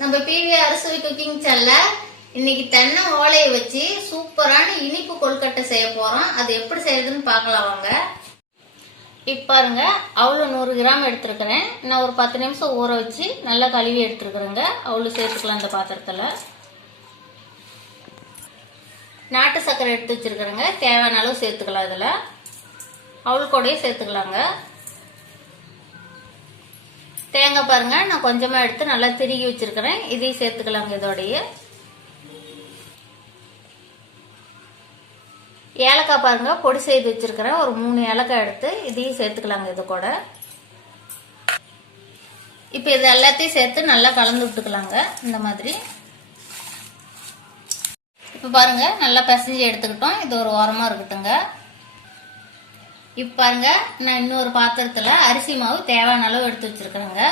நம்ம பிவி அரசு குக்கிங் சேனல்ல இன்னைக்கு தென்னை ஓலையை வச்சு சூப்பரான இனிப்பு கொழுக்கட்டை செய்ய போறோம். அது எப்படி செய்யறதுன்னு பார்க்கலாம் வாங்க. இப்ப பாருங்க, அவ்வளோ 100 கிராம் எடுத்துருக்கிறேன். நான் ஒரு 10 நிமிஷம் ஊற வச்சு நல்லா கழுவி எடுத்துருக்குறேங்க. அவ்வளோ சேர்த்துக்கலாம். இந்த பாத்திரத்துல நாட்டு சர்க்கரை எடுத்து வச்சிருக்கிறேங்க. தேவையான அளவு சேர்த்துக்கலாம். இதுல அவ்வளோ கூடயே சேர்த்துக்கலாங்க. தேங்காய் பாருங்க, நான் கொஞ்சமா எடுத்து நல்லா திருகி வச்சிருக்கிறேன். இதையும் சேர்த்துக்கலாங்க. இதோடைய ஏலக்காய் பாருங்க, பொடி செய்து வச்சிருக்கிறேன். ஒரு 3 ஏலக்காய் எடுத்து இதையும் சேர்த்துக்கலாங்க. இது கூட இப்ப இது எல்லாத்தையும் சேர்த்து நல்லா கலந்து விட்டுக்கலாங்க. இந்த மாதிரி இப்ப பாருங்க, நல்லா பிசைஞ்சு எடுத்துக்கிட்டோம். இது ஒரு ஓரமா இருக்கட்டுங்க. இப்ப பாருங்க, நான் இன்னொரு பாத்திரத்துல அரிசி மாவு தேவையான அளவு எடுத்து வச்சிருக்கிறேங்க.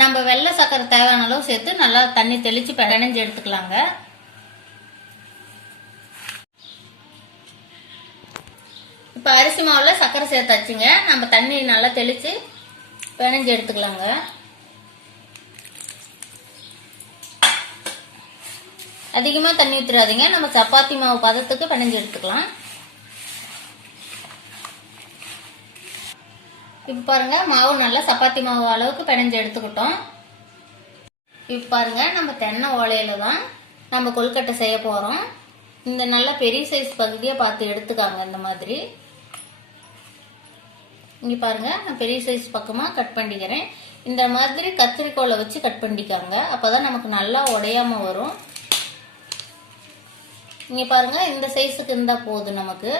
நம்ம வெள்ளை சக்கரை தேவையான அளவு சேர்த்து நல்லா தண்ணி தெளிச்சு பிணைஞ்சு எடுத்துக்கலாங்க. இப்ப அரிசி மாவுல சக்கரை சேர்த்தாச்சுங்க. நம்ம தண்ணி நல்லா தெளிச்சு பிணைஞ்சு எடுத்துக்கலாங்க. அதிகமா தண்ணி ஊற்றிடாதீங்க. நம்ம சப்பாத்தி மாவு பதத்துக்கு பிணைஞ்சு எடுத்துக்கலாம். இப்ப பாருங்க, மாவு நல்லா சப்பாத்தி மாவு அளவுக்கு பிணைஞ்சு எடுத்துக்கிட்டோம். இப்ப பாருங்க, நம்ம தென்னை ஓலையில தான் நம்ம கொழுக்கட்டை செய்ய போறோம். இந்த நல்ல பெரிய சைஸ் பகுதியை பார்த்து எடுத்துக்காங்க. இந்த மாதிரி இங்க பாருங்க, நான் பெரிய சைஸ் பக்கமா கட் பண்ணிக்கிறேன். இந்த மாதிரி கத்திரிக்கோலை வச்சு கட் பண்ணிக்காங்க. அப்பதான் நமக்கு நல்லா உடையாம வரும். இங்க பாருங்க, இந்த சைஸுக்கு இருந்தா போதும் நமக்கு.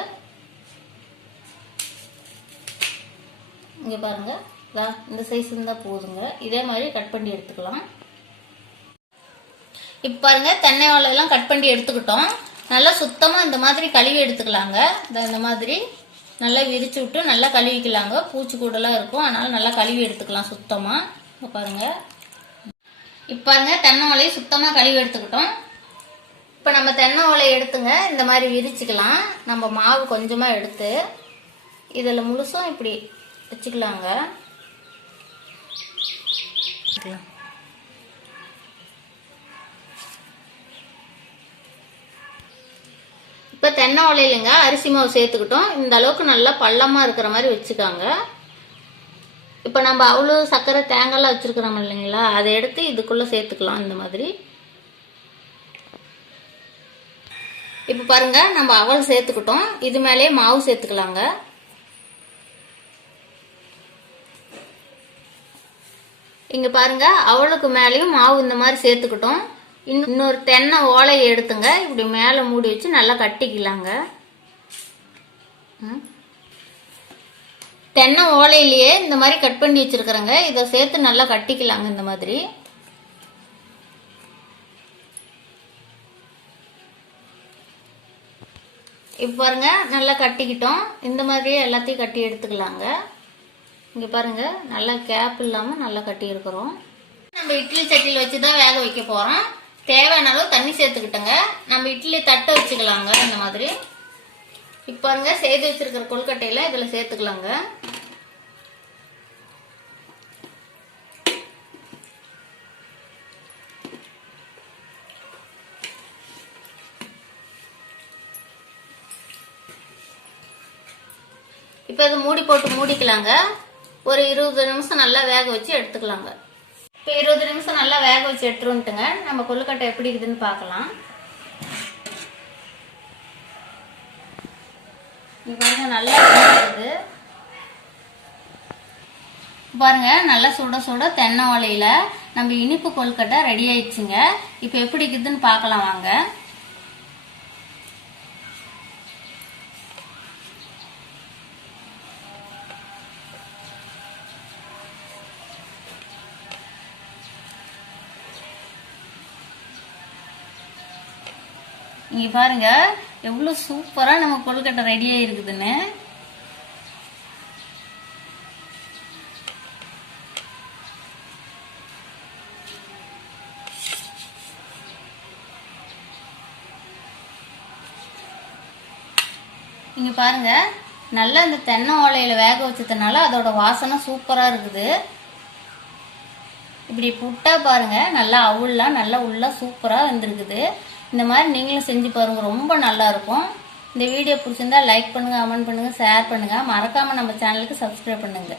இங்க பாருங்க, இந்த சைஸ் இருந்தா போதுங்க. இதே மாதிரி கட் பண்ணி எடுத்துக்கலாம். இப்ப பாருங்க, தென்னை ஓலையெல்லாம் கட் பண்ணி எடுத்துக்கிட்டோம். நல்லா சுத்தமா இந்த மாதிரி கழுவி எடுத்துக்கலாங்க. இந்த மாதிரி நல்லா விரிச்சு விட்டு நல்லா கழுவிக்கலாங்க. பூச்சி கூடலாம் இருக்கும், அதனால நல்லா கழுவி எடுத்துக்கலாம் சுத்தமா. பாருங்க, இப்ப பாருங்க, தென்னை ஓலையை சுத்தமா கழுவி எடுத்துக்கிட்டோம். இப்ப நம்ம தென்னை ஓலையை எடுத்துங்க இந்த மாதிரி விரிச்சுக்கலாம். நம்ம மாவு கொஞ்சமா எடுத்து இதுல முழுசும் இப்படி வச்சுக்கலாங்க. இப்ப தென்னை ஓலையிலங்க அரிசி மாவு சேர்த்துக்கிட்டோம். இந்த அளவுக்கு நல்லா பள்ளமா இருக்கிற மாதிரி வச்சுக்காங்க. இப்ப நம்ம அவ்வளோ சர்க்கரை தேங்காய்லாம் வச்சிருக்கிறோம் இல்லைங்களா, அதை எடுத்து இதுக்குள்ள சேர்த்துக்கலாம். இந்த மாதிரி இப்ப பாருங்க, நம்ம அவல் சேர்த்துக்கிட்டோம். இது மேலேயே மாவு சேர்த்துக்கலாங்க. இங்க பாருங்க, அவளுக்கு மேலேயும் மாவு இந்த மாதிரி சேர்த்துக்கிட்டோம். இன்னொரு தென்னை ஓலையை எடுத்துங்க, இப்படி மேல மூடி வச்சு நல்லா கட்டிக்கலாங்க. தென்னை ஓலையிலேயே இந்த மாதிரி கட் பண்ணி வச்சிருக்கிறேங்க. இதை சேர்த்து நல்லா கட்டிக்கலாங்க. இந்த மாதிரி இப்ப பாருங்க, நல்லா கட்டிக்கிட்டோம். இந்த மாதிரியே எல்லாத்தையும் கட்டி எடுத்துக்கலாங்க. இங்க பாருங்க, நல்லா கேப் இல்லாம நல்லா கட்டி இருக்கிறோம். நம்ம இட்லி சட்டியில் வச்சுதான் வேக வைக்க போறோம். தேவையான அளவு தண்ணி சேர்த்துக்கிட்டோங்க. நம்ம இட்லி தட்டை வச்சுக்கலாங்க. இந்த மாதிரி இப்ப பாருங்க, செய்து வச்சிருக்கிற கொழுக்கட்டையில இதுல சேர்த்துக்கலாங்க. இப்ப இது மூடி போட்டு மூடிக்கலாங்க. ஒரு 20 நிமிஷம் நல்லா வேக வச்சு எடுத்துக்கலாங்க. இப்ப 20 நிமிஷம் நல்லா வேக வச்சு எடுத்துருந்துட்டுங்க. நம்ம கொழுக்கட்டை எப்படி இருக்குதுன்னு பார்க்கலாம். பாருங்க, நல்லா இருக்குது பாருங்க. நல்லா சுட சுட தென்னை ஓலையில நம்ம இனிப்பு கொழுக்கட்டை ரெடி ஆயிடுச்சுங்க. இப்ப எப்படி இருக்குதுன்னு பார்க்கலாம் வாங்க. இங்க பாருங்க, எவ்வளவு சூப்பரா நம்ம கொழுக்கட்டை ரெடியா இருக்குதுன்னு. இங்க பாருங்க, நல்லா இந்த தென்னை ஓலையில வேக வச்சதுனால அதோட வாசனை சூப்பரா இருக்குது. இப்படி புட்டா பாருங்க, நல்லா அவுள்லாம் நல்லா உள்ள சூப்பராக வந்துருக்குது. இந்த மாதிரி நீங்களும் செஞ்சு பாருங்க, ரொம்ப நல்லா இருக்கும். இந்த வீடியோ பிடிச்சிருந்தா லைக் பண்ணுங்க, கமெண்ட் பண்ணுங்க, ஷேர் பண்ணுங்க. மறக்காம நம்ம சேனலுக்கு சப்ஸ்கிரைப் பண்ணுங்க.